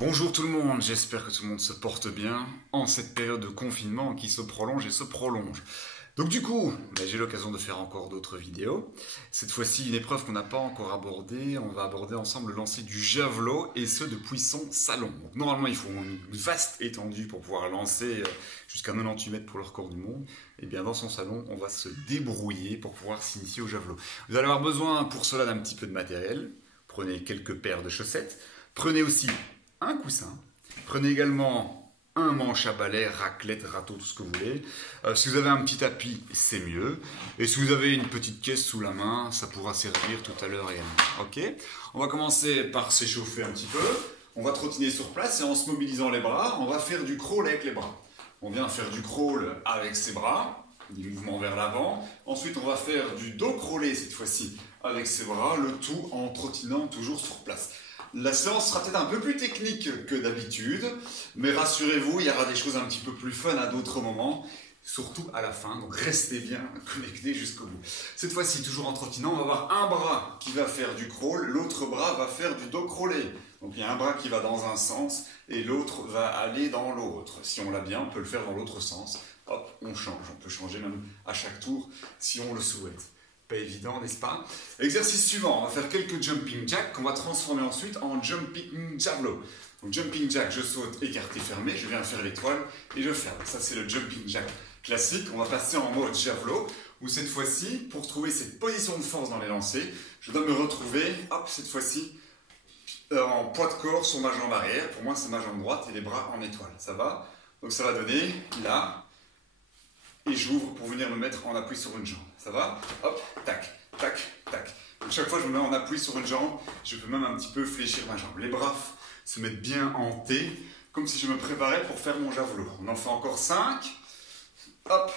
Bonjour tout le monde, j'espère que tout le monde se porte bien en cette période de confinement qui se prolonge et se prolonge. Donc du coup, j'ai l'occasion de faire encore d'autres vidéos. Cette fois-ci, une épreuve qu'on n'a pas encore abordée. On va aborder ensemble le lancer du javelot et ce depuis son salon. Donc, normalement, il faut une vaste étendue pour pouvoir lancer jusqu'à 98 mètres pour le record du monde. Et bien dans son salon, on va se débrouiller pour pouvoir s'initier au javelot. Vous allez avoir besoin pour cela d'un petit peu de matériel. Prenez quelques paires de chaussettes. Prenez aussi un coussin. Prenez également un manche à balai, raclette, râteau, tout ce que vous voulez. Si vous avez un petit tapis, c'est mieux. Et si vous avez une petite caisse sous la main, ça pourra servir tout à l'heure également. Ok ? On va commencer par s'échauffer un petit peu. On va trottiner sur place et en se mobilisant les bras, on va faire du crawl avec les bras. On vient faire du crawl avec ses bras, du mouvement vers l'avant. Ensuite, on va faire du dos crawlé cette fois-ci avec ses bras, le tout en trottinant toujours sur place. La séance sera peut-être un peu plus technique que d'habitude, mais rassurez-vous, il y aura des choses un petit peu plus fun à d'autres moments, surtout à la fin, donc restez bien connectés jusqu'au bout. Cette fois-ci, toujours en trottinant, on va avoir un bras qui va faire du crawl, l'autre bras va faire du dos crawlé. Donc il y a un bras qui va dans un sens et l'autre va aller dans l'autre. Si on l'a bien, on peut le faire dans l'autre sens. Hop, on change, on peut changer même à chaque tour si on le souhaite. Pas évident, n'est-ce pas? Exercice suivant, on va faire quelques jumping jacks qu'on va transformer ensuite en jumping javelot. Donc jumping jack, je saute écarté fermé, je viens faire l'étoile et je ferme. Ça c'est le jumping jack classique. On va passer en mode javelot où cette fois-ci, pour trouver cette position de force dans les lancers, je dois me retrouver, hop, cette fois-ci, en poids de corps sur ma jambe arrière. Pour moi c'est ma jambe droite et les bras en étoile. Ça va? Donc ça va donner là. Et j'ouvre pour venir me mettre en appui sur une jambe. Ça va? Hop, tac, tac, tac. Donc chaque fois que je me mets en appui sur une jambe, je peux même un petit peu fléchir ma jambe. Les bras se mettent bien en T, comme si je me préparais pour faire mon javelot. On en fait encore 5. Hop,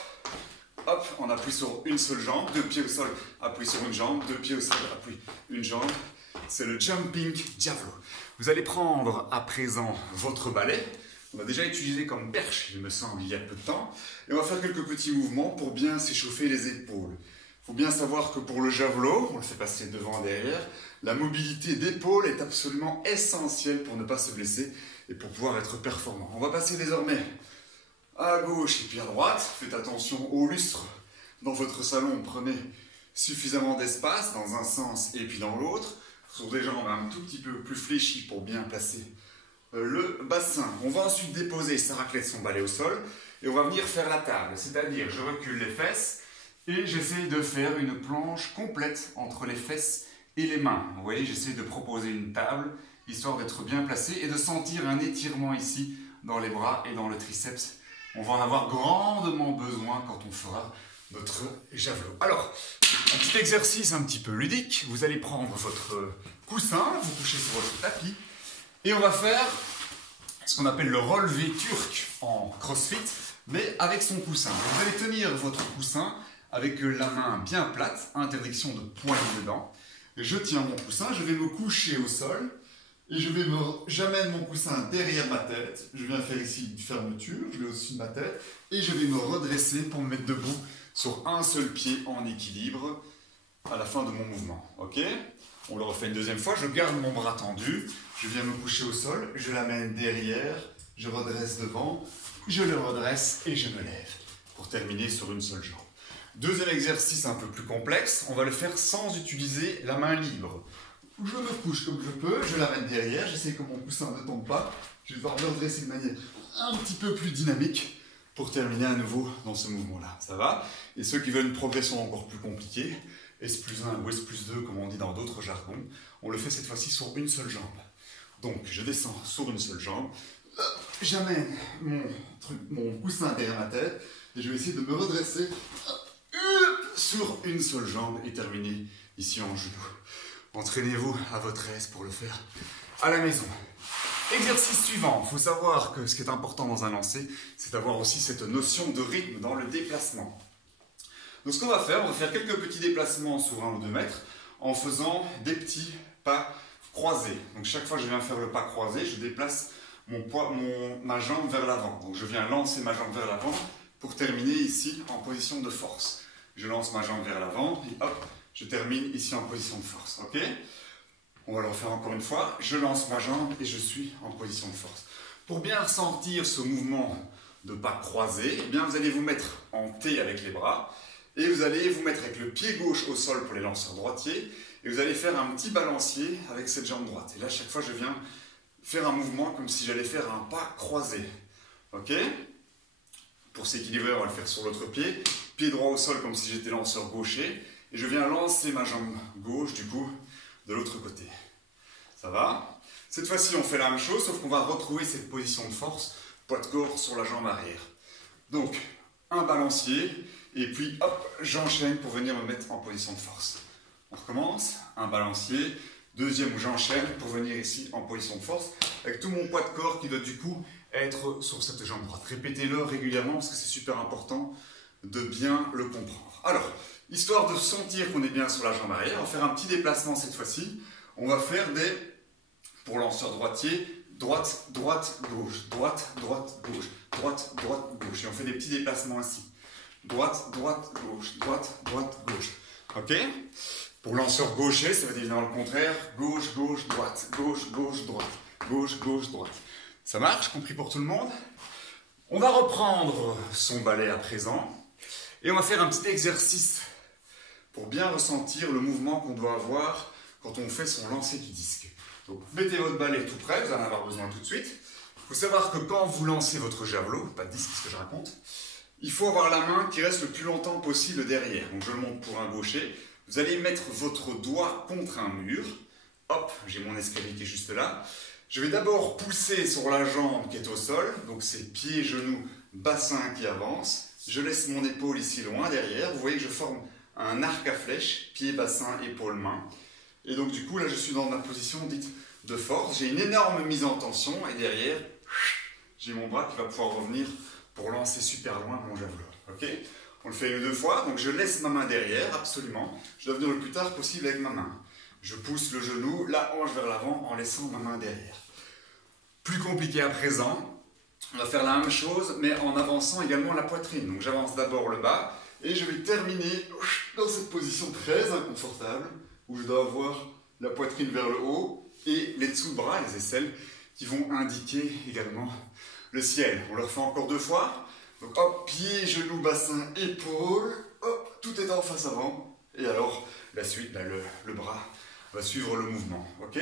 hop, on appuie sur une seule jambe, 2 pieds au sol, appuie sur une jambe, 2 pieds au sol, appuie une jambe. C'est le jumping javelot. Vous allez prendre à présent votre balai. On a déjà utilisé comme perche, il me semble, il y a peu de temps. Et on va faire quelques petits mouvements pour bien s'échauffer les épaules. Il faut bien savoir que pour le javelot, on le fait passer devant et derrière, la mobilité d'épaule est absolument essentielle pour ne pas se blesser et pour pouvoir être performant. On va passer désormais à gauche et puis à droite. Faites attention au lustre. Dans votre salon, prenez suffisamment d'espace dans un sens et puis dans l'autre, sur des jambes un tout petit peu plus fléchies pour bien placer le bassin. On va ensuite déposer sa raclette, son balai au sol et on va venir faire la table, c'est-à-dire je recule les fesses et j'essaie de faire une planche complète entre les fesses et les mains. Vous voyez, j'essaie de proposer une table histoire d'être bien placé et de sentir un étirement ici dans les bras et dans le triceps. On va en avoir grandement besoin quand on fera notre javelot. Alors, un petit exercice un petit peu ludique. Vous allez prendre votre coussin, vous couchez sur votre tapis et on va faire ce qu'on appelle le relevé turc en crossfit, mais avec son coussin. Vous allez tenir votre coussin avec la main bien plate, interdiction de poignée dedans. Et je tiens mon coussin, je vais me coucher au sol et j'amène mon coussin derrière ma tête. Je viens faire ici une fermeture, je vais au-dessus de ma tête et je vais me redresser pour me mettre debout sur un seul pied en équilibre à la fin de mon mouvement. Ok ? On le refait une deuxième fois, je garde mon bras tendu, je viens me coucher au sol, je l'amène derrière, je redresse devant, je le redresse et je me lève pour terminer sur une seule jambe. Deuxième exercice un peu plus complexe, on va le faire sans utiliser la main libre. Je me couche comme je peux, je l'amène derrière, j'essaie que mon coussin ne tombe pas, je vais devoir me redresser de manière un petit peu plus dynamique pour terminer à nouveau dans ce mouvement-là. Ça va? Et ceux qui veulent une progression encore plus compliquée, S+1 ou S+2 comme on dit dans d'autres jargons, on le fait cette fois-ci sur une seule jambe. Donc je descends sur une seule jambe, j'amène mon coussin derrière ma tête et je vais essayer de me redresser sur une seule jambe et terminer ici en genou. Entraînez-vous à votre aise pour le faire à la maison. Exercice suivant, il faut savoir que ce qui est important dans un lancer, c'est d'avoir aussi cette notion de rythme dans le déplacement. Donc ce qu'on va faire quelques petits déplacements sur 1 ou 2 mètres en faisant des petits pas croisés. Donc chaque fois que je viens faire le pas croisé, je déplace ma jambe vers l'avant. Donc je viens lancer ma jambe vers l'avant pour terminer ici en position de force. Je lance ma jambe vers l'avant et hop, je termine ici en position de force. Ok ? On va le refaire encore une fois. Je lance ma jambe et je suis en position de force. Pour bien ressentir ce mouvement de pas croisé, eh bien vous allez vous mettre en T avec les bras et vous allez vous mettre avec le pied gauche au sol pour les lanceurs droitiers et vous allez faire un petit balancier avec cette jambe droite. Et là, chaque fois, je viens faire un mouvement comme si j'allais faire un pas croisé. Ok? Pour s'équilibrer, on va le faire sur l'autre pied. Pied droit au sol comme si j'étais lanceur gaucher. Et je viens lancer ma jambe gauche, du coup, de l'autre côté. Ça va? Cette fois-ci, on fait la même chose, sauf qu'on va retrouver cette position de force, poids de corps sur la jambe arrière. Donc, un balancier, et puis hop, j'enchaîne pour venir me mettre en position de force. On recommence, un balancier, deuxième où j'enchaîne pour venir ici en position de force, avec tout mon poids de corps qui doit du coup être sur cette jambe droite. Répétez-le régulièrement parce que c'est super important de bien le comprendre. Alors, histoire de sentir qu'on est bien sur la jambe arrière, on va faire un petit déplacement cette fois-ci. On va faire pour lanceur droitier, droite, droite, gauche, droite, droite, gauche, droite, droite, gauche. Et on fait des petits déplacements ainsi. Droite, droite, gauche, droite, droite, gauche. Ok? Pour lanceur gaucher, ça va être évidemment le contraire. Gauche, gauche, droite, gauche, gauche, droite, gauche, gauche, droite. Ça marche? Compris pour tout le monde? On va reprendre son balai à présent. Et on va faire un petit exercice pour bien ressentir le mouvement qu'on doit avoir quand on fait son lancer du disque. Donc, mettez votre balai tout près, vous en avoir besoin tout de suite. Il faut savoir que quand vous lancez votre javelot, pas de disque, c'est ce que je raconte, il faut avoir la main qui reste le plus longtemps possible derrière. Donc, je le montre pour un gaucher. Vous allez mettre votre doigt contre un mur. Hop, j'ai mon escalier qui est juste là. Je vais d'abord pousser sur la jambe qui est au sol. Donc, c'est pied, genou, bassin qui avance. Je laisse mon épaule ici loin derrière. Vous voyez que je forme un arc à flèche, pied, bassin, épaule, main. Et donc du coup, là, je suis dans ma position dite de force. J'ai une énorme mise en tension et derrière, j'ai mon bras qui va pouvoir revenir pour lancer super loin mon javelot. Ok? On le fait les 2 fois. Donc je laisse ma main derrière, absolument. Je dois venir le plus tard possible avec ma main. Je pousse le genou, la hanche vers l'avant en laissant ma main derrière. Plus compliqué à présent. On va faire la même chose, mais en avançant également la poitrine. Donc j'avance d'abord le bas et je vais terminer dans cette position très inconfortable où je dois avoir la poitrine vers le haut et les dessous de bras, les aisselles, qui vont indiquer également le ciel. On le refait encore 2 fois. Donc hop, pied, genou, bassin, épaule, hop, tout est en face avant. Et alors, la suite, le bras va suivre le mouvement. Ok?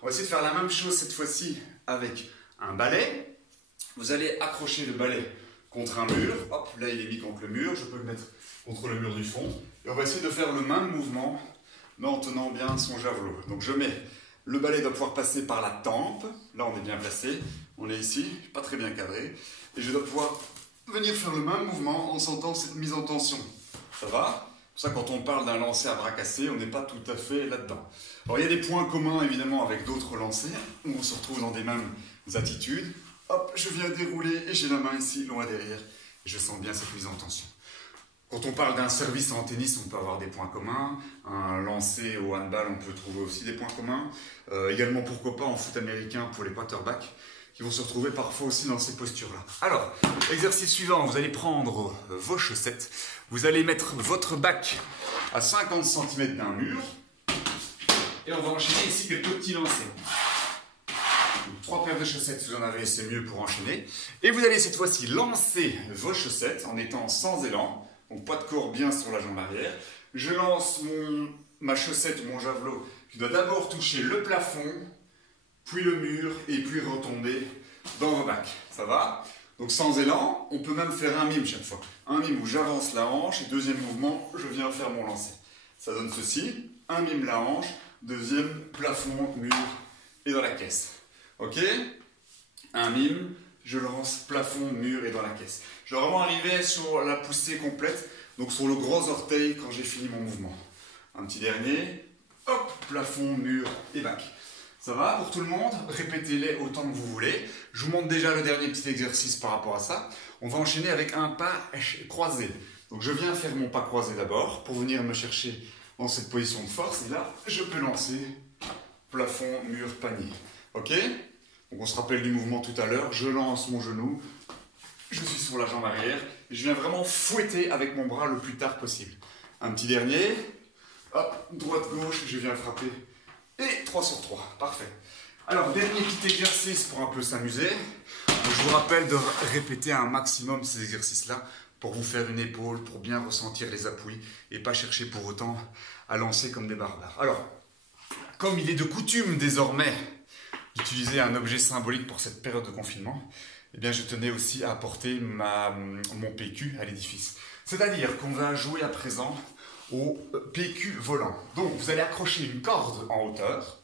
On va essayer de faire la même chose cette fois-ci avec un balai. Vous allez accrocher le balai contre un mur. Hop, là il est mis contre le mur. Je peux le mettre contre le mur du fond. Et on va essayer de faire le même mouvement, mais en tenant bien son javelot. Donc je mets, le balai doit pouvoir passer par la tempe. Là on est bien placé. On est ici, pas très bien cadré. Et je dois pouvoir venir faire le même mouvement en sentant cette mise en tension. Ça va? C'est pour ça quand on parle d'un lancer à bras cassés, on n'est pas tout à fait là-dedans. Alors il y a des points communs évidemment avec d'autres lancers, où on se retrouve dans des mêmes attitudes. Hop, je viens dérouler et j'ai la main ici, loin derrière. Et je sens bien cette mise en tension. Quand on parle d'un service en tennis, on peut avoir des points communs. Un lancer au handball, on peut trouver aussi des points communs. Également, pourquoi pas, en foot américain pour les quarterbacks, qui vont se retrouver parfois aussi dans ces postures-là. Alors, exercice suivant, vous allez prendre vos chaussettes. Vous allez mettre votre bac à 50 cm d'un mur. Et on va enchaîner ici quelques petits lancers. 3 paires de chaussettes, si vous en avez, c'est mieux pour enchaîner. Et vous allez cette fois-ci lancer vos chaussettes en étant sans élan. Donc poids de corps bien sur la jambe arrière. Je lance ma chaussette ou mon javelot qui doit d'abord toucher le plafond, puis le mur et puis retomber dans vos bacs. Ça va? Donc sans élan, on peut même faire un mime chaque fois. Un mime où j'avance la hanche et deuxième mouvement, je viens faire mon lancer. Ça donne ceci. Un mime la hanche, deuxième plafond, mur et dans la caisse. Ok? Un mime, je lance plafond, mur et dans la caisse. Je vais vraiment arriver sur la poussée complète, donc sur le gros orteil quand j'ai fini mon mouvement. Un petit dernier, hop, plafond, mur et bac. Ça va pour tout le monde? Répétez-les autant que vous voulez. Je vous montre déjà le dernier petit exercice par rapport à ça. On va enchaîner avec un pas croisé. Donc je viens faire mon pas croisé d'abord pour venir me chercher dans cette position de force. Et là, je peux lancer plafond, mur, panier. Ok? Donc on se rappelle du mouvement tout à l'heure. Je lance mon genou. Je suis sur la jambe arrière. Et je viens vraiment fouetter avec mon bras le plus tard possible. Un petit dernier. Hop, droite-gauche, je viens frapper Et 3 sur 3, parfait. Alors, dernier petit exercice pour un peu s'amuser. Je vous rappelle de répéter un maximum ces exercices-là pour vous faire une épaule, pour bien ressentir les appuis et pas chercher pour autant à lancer comme des barbares. Alors, comme il est de coutume désormais d'utiliser un objet symbolique pour cette période de confinement, eh bien je tenais aussi à apporter mon PQ à l'édifice. C'est-à-dire qu'on va jouer à présent au PQ volant. Donc vous allez accrocher une corde en hauteur.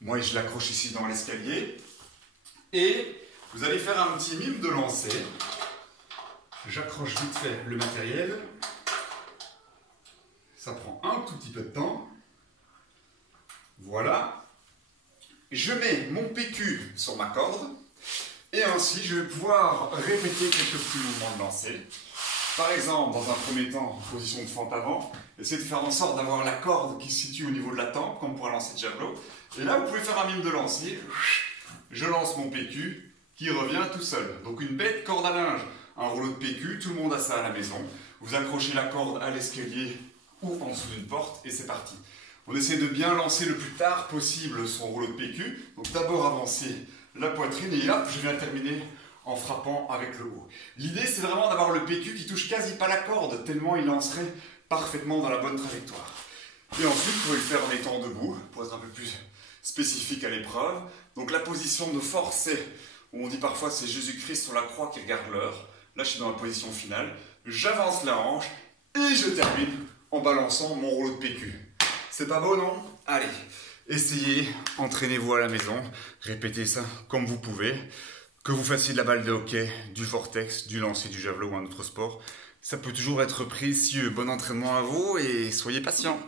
Moi je l'accroche ici dans l'escalier. Et vous allez faire un petit mime de lancer. J'accroche vite fait le matériel. Ça prend un tout petit peu de temps. Voilà. Je mets mon PQ sur ma corde. Et ainsi, je vais pouvoir répéter quelques petits mouvements de lancer. Par exemple, dans un premier temps, en position de fente avant, essayez de faire en sorte d'avoir la corde qui se situe au niveau de la tempe, comme pour un lancer de javelot. Et là, vous pouvez faire un mime de lancer. Je lance mon PQ qui revient tout seul. Donc une bête corde à linge, un rouleau de PQ, tout le monde a ça à la maison. Vous accrochez la corde à l'escalier ou en dessous d'une porte et c'est parti. On essaie de bien lancer le plus tard possible son rouleau de PQ. Donc d'abord avancer la poitrine et hop, je viens terminer en frappant avec le haut. L'idée c'est vraiment d'avoir le PQ qui touche quasi pas la corde, tellement il lancerait parfaitement dans la bonne trajectoire. Et ensuite, vous pouvez le faire en étant debout, pour être un peu plus spécifique à l'épreuve. Donc la position de force, c'est, on dit parfois c'est Jésus-Christ sur la croix qui regarde l'heure. Là je suis dans la position finale, j'avance la hanche et je termine en balançant mon rouleau de PQ. C'est pas beau, non? Allez, essayez, entraînez-vous à la maison, répétez ça comme vous pouvez. Que vous fassiez de la balle de hockey, du vortex, du lancer, du javelot ou un autre sport, ça peut toujours être précieux. Bon entraînement à vous et soyez patient.